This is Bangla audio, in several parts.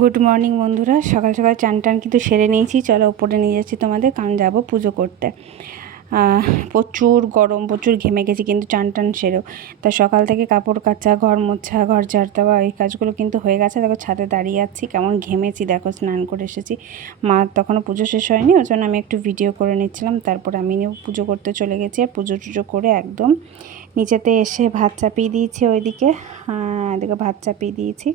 গুড মর্নিং বন্ধুরা, সকাল সকাল চান টান কিন্তু সেরে নিয়েছি। চলো উপরে নিয়ে যাচ্ছি তোমাদের, কারণ যাবো পুজো করতে। প্রচুর গরম, প্রচুর ঘেমে গেছি, কিন্তু চান টান সেরেও তা সকাল থেকে কাপড় কাচা, ঘর মোছা, ঘর ঝাড় দেওয়া, এই কাজগুলো কিন্তু হয়ে গেছে। দেখো ছাদে দাঁড়িয়ে আছি, কেমন ঘেমেছি দেখো, স্নান করে এসেছি। মা তখনও পুজো শেষ হয়নি, ওই জন্য আমি একটু ভিডিও করে নিচ্ছিলাম। তারপরে আমি পুজো করতে চলে গেছি। আর পুজো টুজো করে একদম নিচেতে এসে ভাত চাপিয়ে দিয়েছি ওইদিকে। এদিকে ভাত চাপিয়ে দিয়েছি,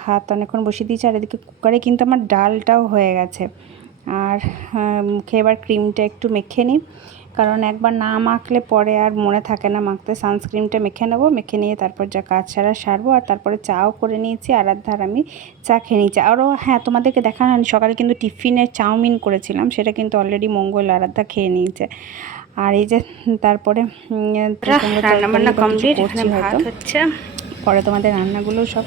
ভাত অনেকক্ষণ বসিয়ে দিয়েছি। আর এদিকে কুকারে কিন্তু আমার ডালটাও হয়ে গেছে। আর মুখে এবার ক্রিমটা একটু মেখে নিই, কারণ একবার না মাখলে পরে আর মনে থাকে না মাখতে। সানস্ক্রিনটা মেখে নেবো, মেখে নিয়ে তারপর যা কাজ ছাড়া সারবো। আর তারপরে চাও করে নিয়েছি, আরাধ্যার আমি চা খেয়ে নিয়েছি। আরও হ্যাঁ, তোমাদেরকে দেখানো হয়নি, সকালে কিন্তু টিফিনে চাউমিন করেছিলাম, সেটা কিন্তু অলরেডি মঙ্গল আরাধ্যা খেয়ে নিয়েছে। আর এই যে তারপরে রান্নাবান্না কমপ্লিট, ভাত হচ্ছে, পরে তোমাদের রান্নাগুলো সব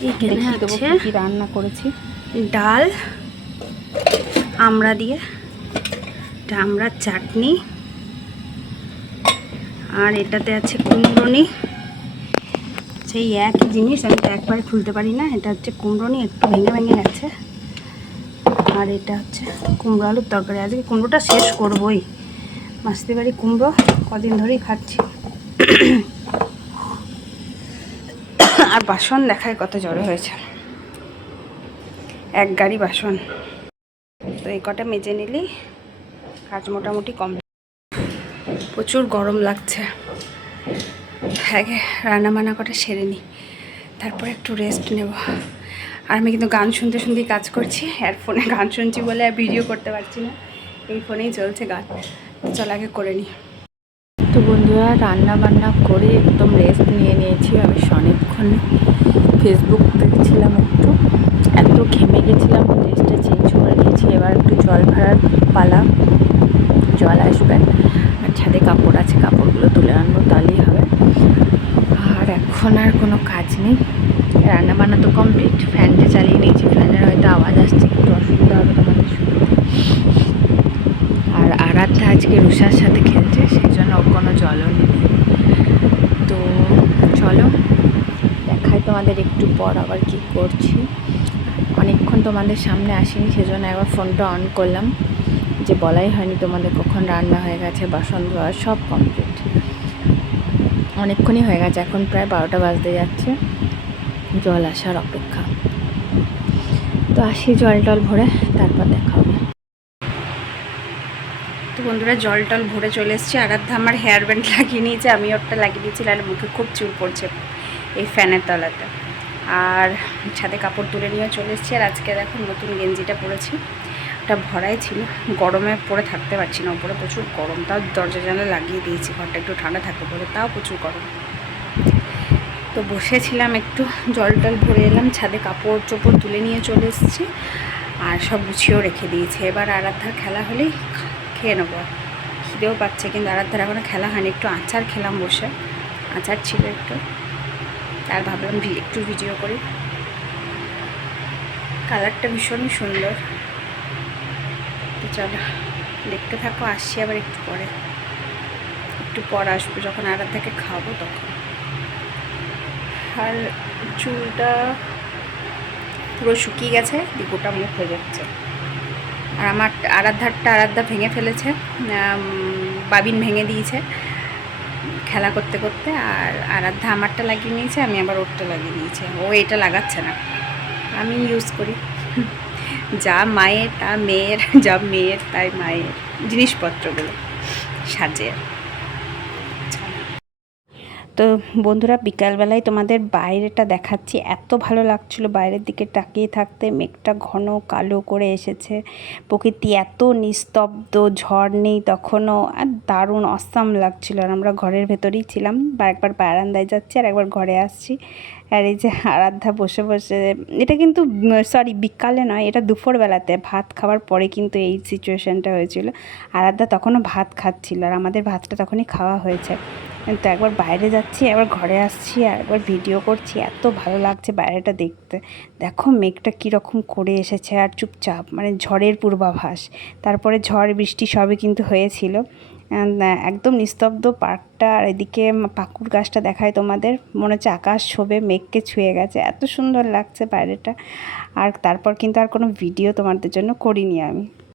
দেখিয়ে দেবো কী রান্না করেছি। ডাল আমড়া দিয়ে, আমড়ার চাটনি, আর এটাতে আছে কুমড়োনি। সেই একই জিনিস, আমি তো একবারে খুলতে পারি না। এটা হচ্ছে কুমড়োনি, একটু ভেঙে ভেঙে গেছে। আর এটা হচ্ছে কুমড়ো আলুর তরকারি। আজকে কুমড়োটা শেষ করবোই, মাসতে বাড়ি কুমড়ো কদিন ধরেই খাচ্ছি। আর বাসন দেখায় কত জড়ো হয়েছে, এক গাড়ি বাসন। তো এই কটা মেজে নিলেই কাজ মোটামুটি কম। প্রচুর গরম লাগছে, আগে রান্নাবান্না করে সেরে নিই, তারপরে একটু রেস্ট নেব। আর আমি কিন্তু গান শুনতে শুনতেই কাজ করছি। হেডফোনে গান শুনছি বলে আর ভিডিও করতে পারছি না, এই ফোনেই চলছে গান। চল আগে করে নিই। তো বন্ধুরা, রান্না বান্না করে একদম রেস্ট নিয়ে নিয়েছি। আমি অনেকক্ষণ ফেসবুক দেখছিলাম, একটু এত ঘেমে গেছিলাম, ড্রেসটা চেঞ্জ করে নিয়েছি। এবার একটু জল ভরার পালা, জল আসবে। আর ছাদে কাপড় আছে, কাপড়গুলো তুলে আনবো, তাহলেই হবে। আর এখন আর কোনো কাজ নেই, রান্না বান্না তো কমপ্লিট। ফ্যানটা চালিয়ে নিয়েছি, ফ্যানের হয়তো আওয়াজ আসছে, একটু অসুবিধা হবে তোমাদের শুনতে। আর আরাধ্যা আজকে রুষার সাথে খেলছে, সেই জন্য ওর কোনো জলও নেই। তো চলো দেখাই তোমাদের একটু পর আবার কি করছি। অনেকক্ষণ তোমাদের সামনে আসিনি, সেজন্য একবার ফোনটা অন করলাম, যে বলাই হয়নি তোমাদের কখন রান্না হয়ে গেছে, বাসন ধোয়া সব কমপ্লিট। অনেকক্ষণই হয়ে গেছে, এখন প্রায় 12টা বাজতে যাচ্ছে, জল আসার অপেক্ষা। তো আসি জল টল ভরে, তারপর দেখা হবে। তো বন্ধুরা, জল টল ভরে চলে এসেছি। আরাধ্যা আমার হেয়ার ব্যান্ড লাগিয়ে নিয়েছে, আমি ওরটা লাগিয়ে দিয়েছি, আর মুখে খুব চুল পড়ছে এই ফ্যানের তলাতে। আর ছাদে কাপড় তুলে নিয়ে চলে এসেছি। আর আজকে দেখো নতুন গেঞ্জিটা পরেছি, ওটা ভরাই ছিল, গরমে পরে থাকতে পারছি না, ওপরে প্রচুর গরম। তাও দরজা জানলা লাগিয়ে দিয়েছি, ঘরটা একটু ঠান্ডা থাকতে পারে, তাও প্রচুর গরম। তো বসেছিলাম, একটু জল টল ভরে এলাম, ছাদে কাপড় চোপড় তুলে নিয়ে চলে এসেছি, আর সব গুছিয়েও রেখে দিয়েছি। এবার আরাধ্যার খেলা হলেই খেয়ে নেবো। খিদেও পাচ্ছে, কিন্তু আরাধ্যার এখনও খেলা হয়নি। একটু আচার খেলাম বসে, আচার ছিল একটু, আর ভাবলাম একটু ভিডিও করি। কালারটা ভীষণই সুন্দর। তো চলো দেখতে থাকো, আসছি আবার একটু পরে, একটু পর আসবো যখন আরাধ্যাকে খাবো তখন। আর চুলটা পুরো শুকিয়ে গেছে, গোটা মুখ হয়ে যাচ্ছে। আর আমার আরাধ্যা ভেঙে ফেলেছে, বাবিন ভেঙে দিয়েছে খেলা করতে করতে। আর আরাধ্যা আমারটা লাগিয়ে নিয়েছে, আমি আবার ওরটা লাগিয়ে নিয়েছে। ও এটা লাগাচ্ছে না, আমি ইউজ করি। যা মায়ের তা মেয়ের, যা মেয়ের তাই মায়ের, জিনিসপত্রগুলো সাজে। তো বন্ধুরা, বিকালবেলায় তোমাদের বাইরেটা দেখাচ্ছি, এত ভালো লাগছিলো বাইরের দিকে তাকিয়ে থাকতে। মেঘটা ঘন কালো করে এসেছে, প্রকৃতি এত নিস্তব্ধ, ঝড় নেই তখনও, আর দারুণ অসাম লাগছিলো। আর আমরা ঘরের ভেতরেই ছিলাম, বা একবার বারান্দায় যাচ্ছি আর একবার ঘরে আসছি। আর এই যে আরাধ্যা বসে বসে, এটা কিন্তু বিকালে নয়, এটা দুপুরবেলাতে ভাত খাওয়ার পরে কিন্তু এই সিচুয়েশানটা হয়েছিল। আরাধ্যা তখনও ভাত খাচ্ছিল, আর আমাদের ভাতটা তখনই খাওয়া হয়েছে। তো একবার বাইরে যাচ্ছি, একবার ঘরে আসছি, আর একবার ভিডিও করছি। এত ভালো লাগছে বাইরেটা দেখতে। দেখো মেঘটা কীরকম করে এসেছে, আর চুপচাপ, মানে ঝড়ের পূর্বাভাস। তারপরে ঝড় বৃষ্টি সবই কিন্তু হয়েছিল। একদম নিস্তব্ধ পার্কটা, আর এদিকে পাকুড় গাছটা দেখায় তোমাদের, মনে হচ্ছে আকাশ ছোবে মেঘকে ছুঁয়ে গেছে, এত সুন্দর লাগছে বাইরেটা। আর তারপর কিন্তু আর কোনো ভিডিও তোমাদের জন্য করিনি আমি।